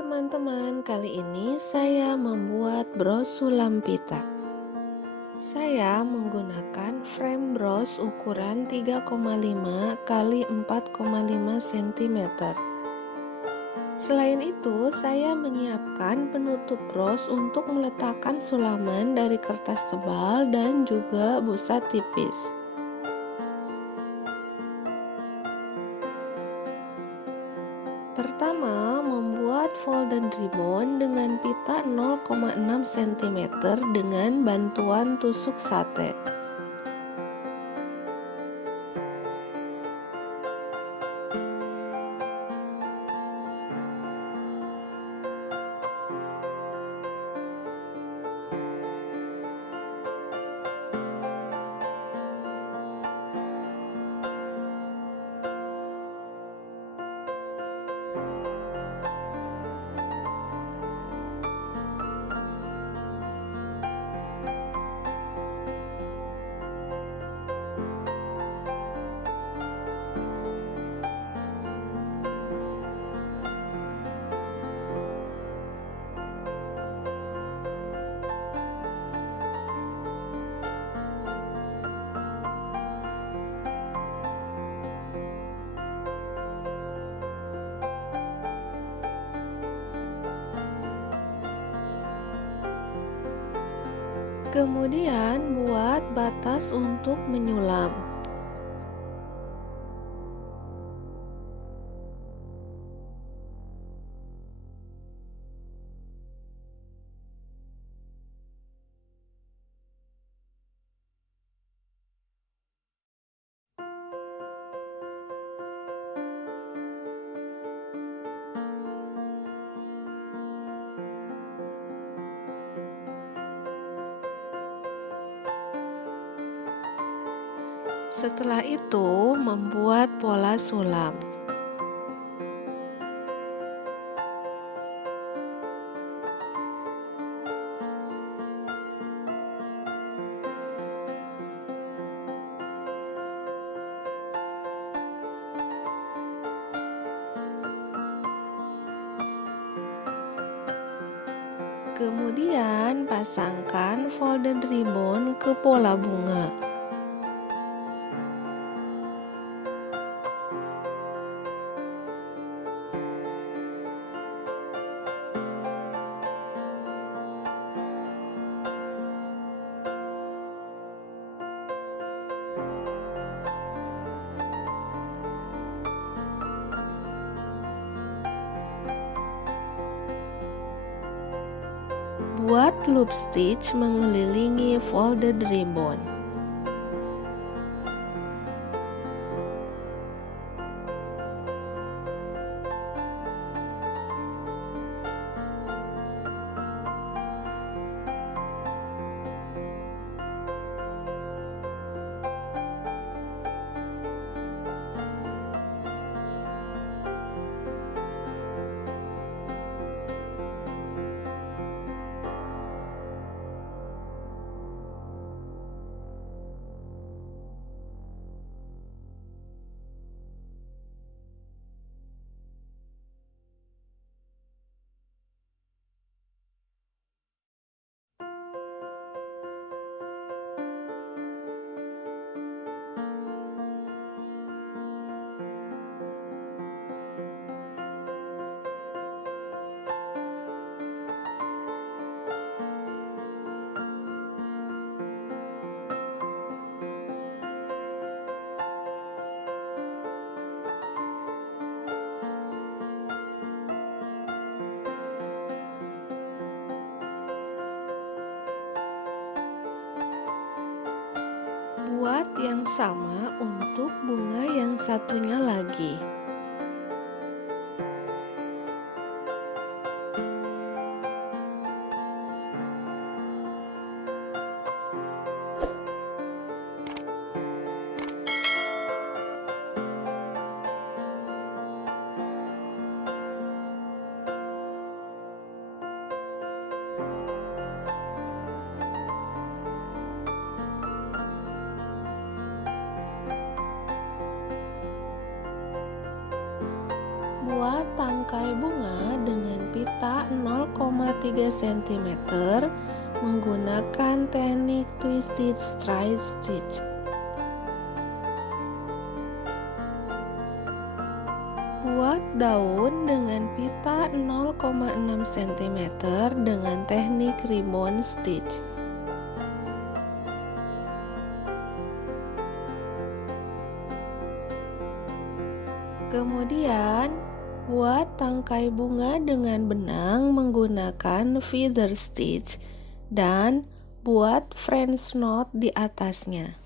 teman-teman, kali ini saya membuat bros sulam pita. Saya menggunakan frame bros ukuran 3,5 kali 4,5 cm. Selain itu, saya menyiapkan penutup bros untuk meletakkan sulaman dari kertas tebal dan juga busa tipis. Pertama, membuat folded ribbon dengan pita 0,6 cm dengan bantuan tusuk sate. Kemudian buat batas untuk menyulam. Setelah itu, membuat pola sulam. Kemudian, pasangkan folded ribbon ke pola bunga. Buat loop stitch mengelilingi folded ribbon. Buat yang sama untuk bunga yang satunya lagi. Buat tangkai bunga dengan pita 0,3 cm menggunakan teknik twisted straight stitch. Buat daun dengan pita 0,6 cm dengan teknik ribbon stitch. Kemudian, buat tangkai bunga dengan benang menggunakan feather stitch dan buat French knot di atasnya.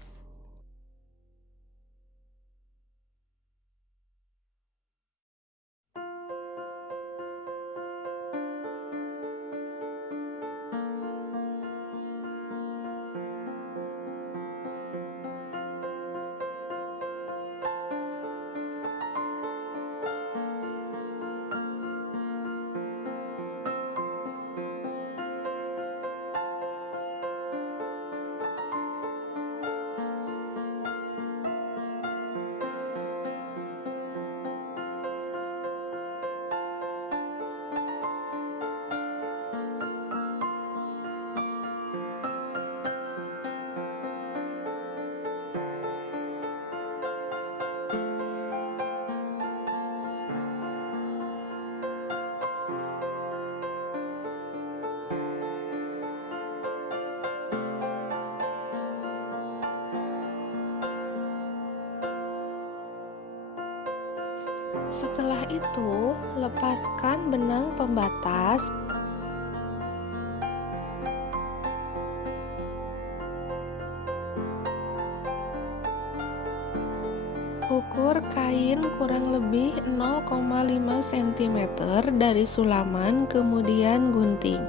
Setelah itu, lepaskan benang pembatas. Ukur kain kurang lebih 0,5 cm dari sulaman, kemudian gunting.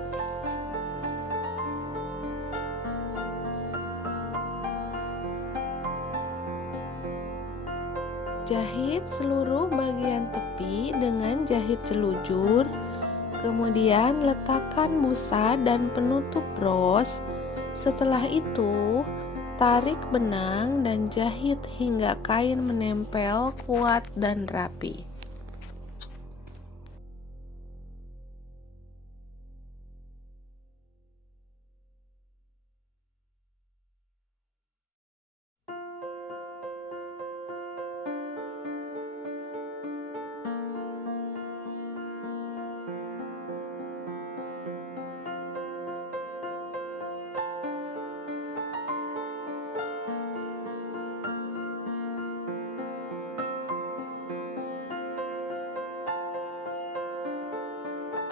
Jahit seluruh bagian tepi dengan jahit celujur, kemudian letakkan busa dan penutup bros. Setelah itu, tarik benang dan jahit hingga kain menempel kuat dan rapi.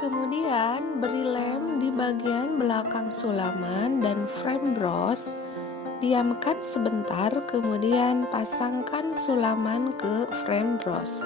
Kemudian beri lem di bagian belakang sulaman dan frame bros. Diamkan sebentar, kemudian pasangkan sulaman ke frame bros.